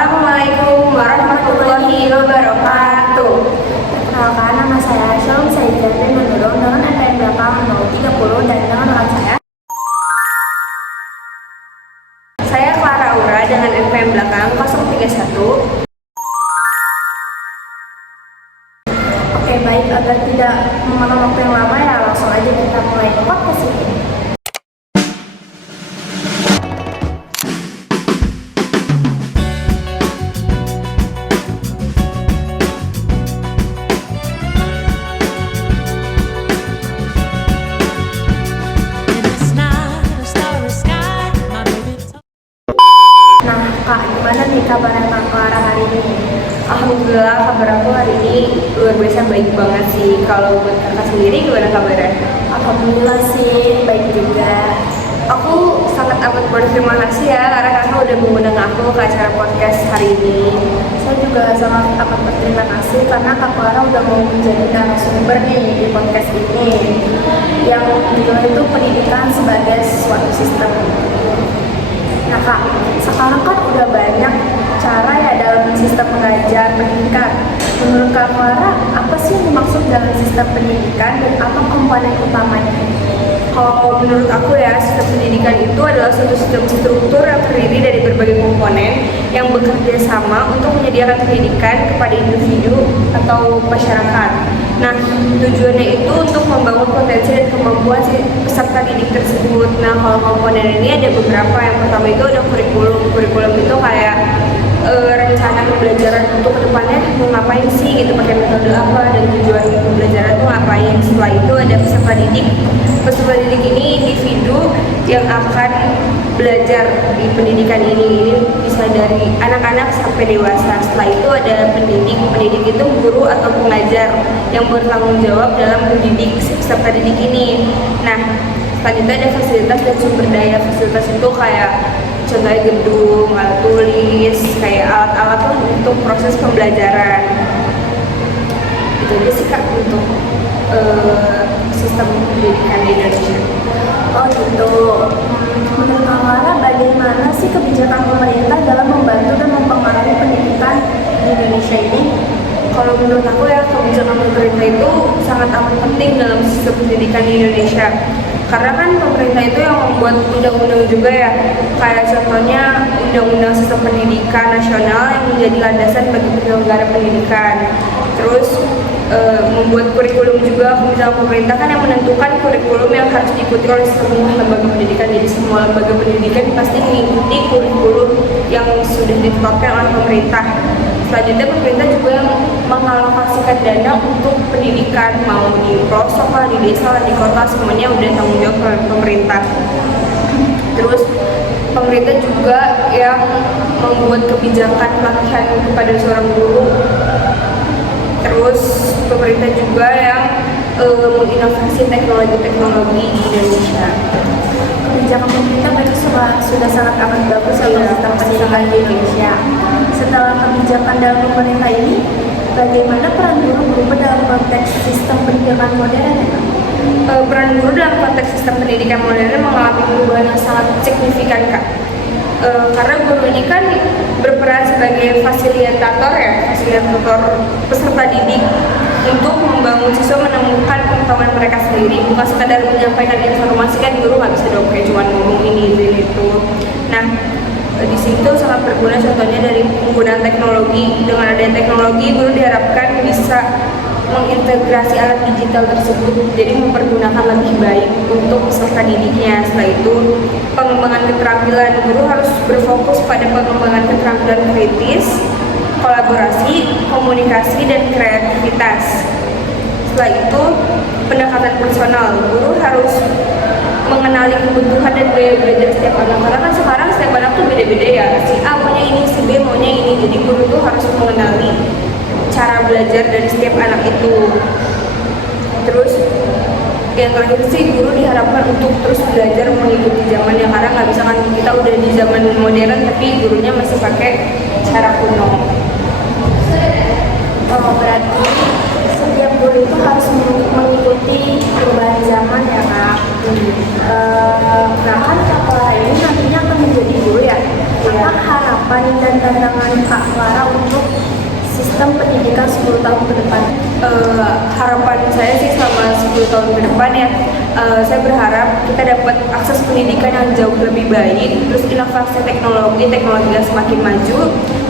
Assalamualaikum warahmatullahi wabarakatuh. Perkenalkan, nama saya Syom Saidjani Manurung dengan NPM belakang 030 dan dengan nama Saya Clara Aura dengan NPM belakang 031. Oke, baik, agar tidak memakan waktu yang lama ya langsung aja kita mulai podcast ini. Nah, Kak, gimana nih kabarnya Kak Clara hari ini? Alhamdulillah kabar aku hari ini luar biasa baik banget sih. Kalau buat kakak sendiri gimana kabarnya? Alhamdulillah sih, baik juga. Aku sangat amat berterima kasih ya karena kakak udah mengundang aku ke acara podcast hari ini. Saya juga sangat amat berterima kasih karena Kak Clara udah mau menjadi narasumber nih di podcast ini yang beliau itu pendidikan sebagai suatu sistem. Nah Kak, sekarang kan udah banyak cara ya dalam sistem mengajar pendidikan. Menurut Kak Clara, apa sih yang dimaksud dalam sistem pendidikan dan apa komponen utamanya? Kalau menurut aku ya, sistem pendidikan itu adalah suatu sistem struktur yang terdiri dari berbagai komponen yang bekerja sama untuk menyediakan pendidikan kepada individu atau masyarakat. Nah, tujuannya itu untuk membangun potensi dan kemampuan si peserta didik tersebut. Nah, kalau komponen ini ada beberapa. Yang pertama itu ada kurikulum. Kurikulum itu kayak rencana pembelajaran untuk kedepannya mau ngapain sih gitu, pakai metode apa dan tujuan pembelajaran itu ngapain. Setelah itu ada peserta didik. Peserta didik ini individu yang akan belajar di pendidikan ini bisa dari anak-anak sampai dewasa. Setelah itu ada pendidik. Pendidik itu guru atau pengajar yang bertanggung jawab dalam mendidik peserta didik ini. Nah, selanjutnya ada fasilitas dan sumber daya. Fasilitas itu kayak contohnya gedung, alat tulis, kayak alat-alat untuk proses pembelajaran. Itu aja sih Kak untuk sistem pendidikan di Indonesia. Oh gitu. Menurut Kak Clara, bagaimana sih kebijakan pemerintah dalam membantu dan mempengaruhi pendidikan di Indonesia ini? Kalau menurut aku ya, kebijakan pemerintah itu sangat amat penting dalam sistem pendidikan di Indonesia. Karena kan pemerintah itu yang membuat undang-undang juga ya, kayak contohnya Undang-Undang Sistem Pendidikan Nasional yang menjadi landasan bagi penyelenggara pendidikan. Terus membuat kurikulum juga. Misalnya pemerintah kan yang menentukan kurikulum yang harus diikuti oleh semua lembaga pendidikan. Jadi semua lembaga pendidikan pasti mengikuti kurikulum yang sudah ditetapkan oleh pemerintah. Selanjutnya pemerintah juga yang mengalokasikan dana untuk pendidikan, mau di pelosok lah, di desa lah, di kota, semuanya udah tanggung jawab oleh pemerintah. Terus pemerintah juga yang membuat kebijakan pelatihan kepada seorang guru. Terus pemerintah juga yang menginovasi teknologi-teknologi di Indonesia. Kebijakan pemerintah itu sudah sangat amat bagus untuk sistem pendidikan di Indonesia. Setelah kebijakan dalam pemerintah ini, bagaimana peran guru dalam konteks sistem pendidikan modern? Peran guru dalam konteks sistem pendidikan modern mengalami perubahan yang sangat signifikan Kak. Karena guru ini kan berperan sebagai fasilitator peserta didik untuk membangun siswa menemukan pengetahuan mereka sendiri, bukan sekadar menyampaikan informasi. Kan guru nggak bisa dong kayak cuma ngomong ini itu. Nah, di situ sangat berguna contohnya dari penggunaan teknologi. Dengan adanya teknologi, guru diharapkan bisa mengintegrasi alat digital tersebut, jadi mempergunakan lebih baik untuk peserta didiknya. Setelah itu, pengembangan keterampilan. Guru harus berfokus pada pengembangan keterampilan kritis, kolaborasi, komunikasi, dan kreativitas. Setelah itu, pendekatan personal. Guru harus mengenali kebutuhan dan gaya belajar setiap anak. Karena kan sekarang setiap anak tuh beda-beda ya. Si A maunya ini, si B maunya ini. Jadi guru tuh harus mengenali cara belajar dari setiap anak itu. Terus yang terakhir sih, guru diharapkan untuk terus belajar mengikuti zaman yang karena nggak bisa kan kita udah di zaman modern tapi gurunya masih pakai cara kuno. Oh, berarti setiap guru itu harus mengikuti perubahan zaman ya Kak. Nah kan Kak Clara ini nantinya akan menjadi guru ya. Apa harapan dan tantangan Kak Clara untuk sistem pendidikan 10 tahun ke depan? Harapan saya sih selama 10 tahun ke depan ya, saya berharap kita dapat akses pendidikan yang jauh lebih baik, terus inovasi teknologi yang semakin maju,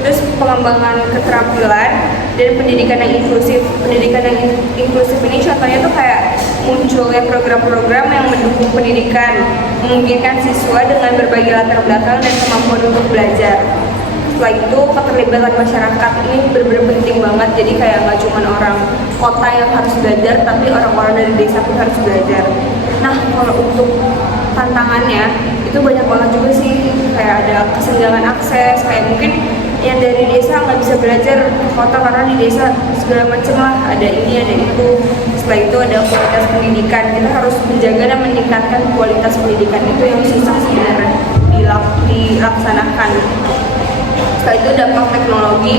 terus pengembangan keterampilan dan pendidikan yang inklusif. Pendidikan yang inklusif ini contohnya tuh kayak munculnya program-program yang mendukung pendidikan, memungkinkan siswa dengan berbagai latar belakang dan kemampuan untuk belajar. Setelah itu keterlibatan masyarakat ini benar-benar penting banget, jadi kayak nggak cuma orang kota yang harus belajar, tapi orang-orang dari desa pun harus belajar. Nah, kalau untuk tantangannya itu banyak banget juga sih, kayak ada kesenjangan akses, kayak mungkin yang dari desa nggak bisa belajar ke kota karena di desa segala macam lah, ada ini ada itu. Setelah itu ada kualitas pendidikan, kita harus menjaga dan meningkatkan kualitas pendidikan, itu yang susah sebenarnya dilaksanakan. Setelah itu dampak teknologi,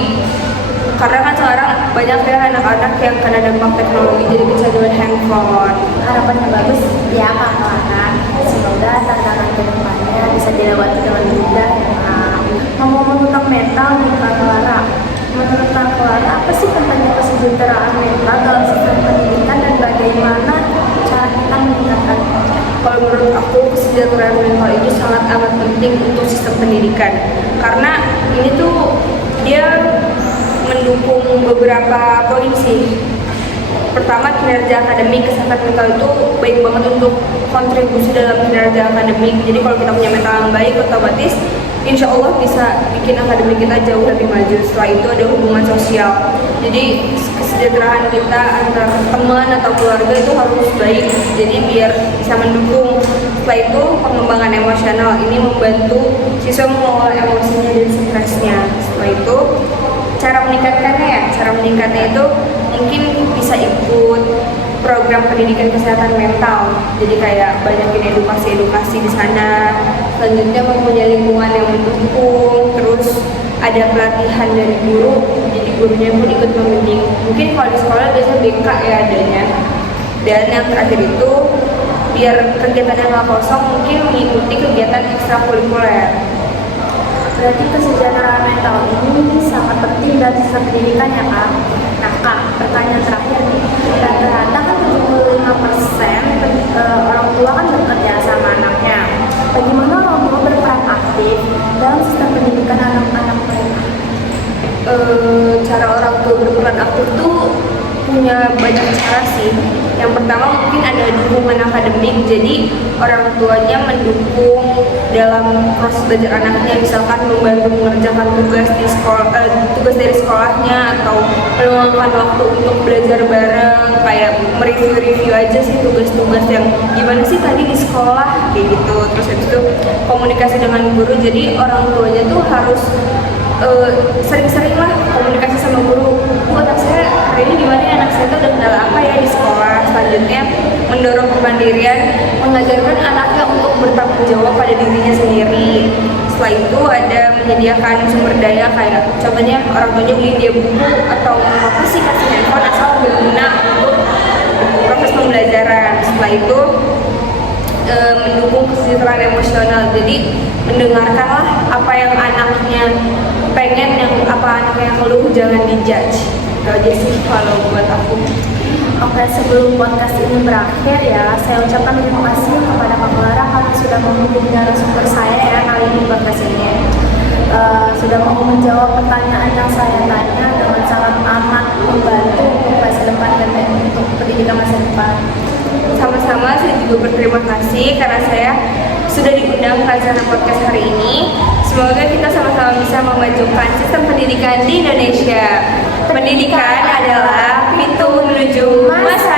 karena kan sekarang banyak ya anak-anak yang kena dampak teknologi jadi kecanduan handphone. Harapannya bagus ya Kak Clara. Semoga tantangan kedepannya bisa dilewati dengan mudah ya Kak. Ngomong tentang mental nih Kak Clara, menurut Kak Clara apa sih pentingnya kesejahteraan mental dalam sistem pendidikan dan bagaimana cara kita meningkatkannya? Kalau menurut aku kesejahteraan mental itu sangat amat penting untuk sistem pendidikan, karena ini tuh dia mendukung beberapa poin sih. Pertama, kinerja akademik. Kesehatan mental itu baik banget untuk kontribusi dalam kinerja akademik. Jadi kalau kita punya mental yang baik, otomatis insya Allah bisa bikin akademik kita jauh lebih maju. Setelah itu ada hubungan sosial. Jadi kesejahteraan kita antar teman atau keluarga itu harus baik, jadi biar bisa mendukung. Setelah itu pengembangan emosional, ini membantu siswa mengelola emosinya dan stresnya. Setelah itu cara meningkatnya itu mungkin bisa ikut program pendidikan kesehatan mental, jadi kayak banyakin edukasi di sana. Selanjutnya mempunyai lingkungan yang mendukung, terus ada pelatihan dari guru, jadi gurunya pun ikut membimbing. Mungkin kalau di sekolah biasanya BK ya adanya. Dan yang terakhir itu biar kegiatannya nggak kosong, mungkin mengikuti kegiatan ekstrakurikuler. Berarti kesejahteraan mental ini sangat penting dalam sistem pendidikan ya Kak. Nah Kak, pertanyaan terakhir nih, rata-rata kan 75% orang tua kan bekerja sama anaknya. Bagaimana orang tua berperan aktif dalam sistem pendidikan anak-anak mereka? Cara orang tua berperan aktif tuh punya banyak cara sih. Yang pertama mungkin ada dukungan akademik, jadi orang tuanya mendukung dalam proses belajar anaknya, misalkan membantu mengerjakan tugas di sekolah, tugas dari sekolahnya, atau meluangkan waktu untuk belajar bareng, kayak mereview aja sih tugas-tugas yang gimana sih tadi di sekolah kayak gitu. Terus habis itu komunikasi dengan guru, jadi orang tuanya tuh harus sering-sering lah komunikasi sama guru. Bu, anak saya hari ini gimana ya, anak saya tuh udah kendala apa ya di sekolah. Selanjutnya mendorong kemandirian, mengajarkan anaknya untuk bertanggung jawab pada dirinya sendiri. Setelah itu ada menyediakan sumber daya, kayak contohnya orang tuanya beli dia buku atau apa sih, kasih handphone asal berguna untuk proses pembelajaran. Setelah itu mendukung kesejahteraan emosional, jadi mendengarkanlah apa yang anaknya pengen, yang apa anaknya keluh jangan dijudge. Itu aja sih kalau buat aku. Oke, sebelum podcast ini berakhir ya, saya ucapkan terima kasih kepada Kak Clara karena sudah mau menjadi narasumber saya ya kali ini podcast ini. Sudah mau menjawab pertanyaan yang saya tanya dengan sangat amat membantu untuk masa depan dan untuk pendidikan masa depan. Sama-sama, saya juga berterima kasih karena saya sudah diundang ke acara podcast hari ini. Semoga kita sama-sama bisa memajukan sistem pendidikan di Indonesia. Pendidikan adalah pintu menuju masa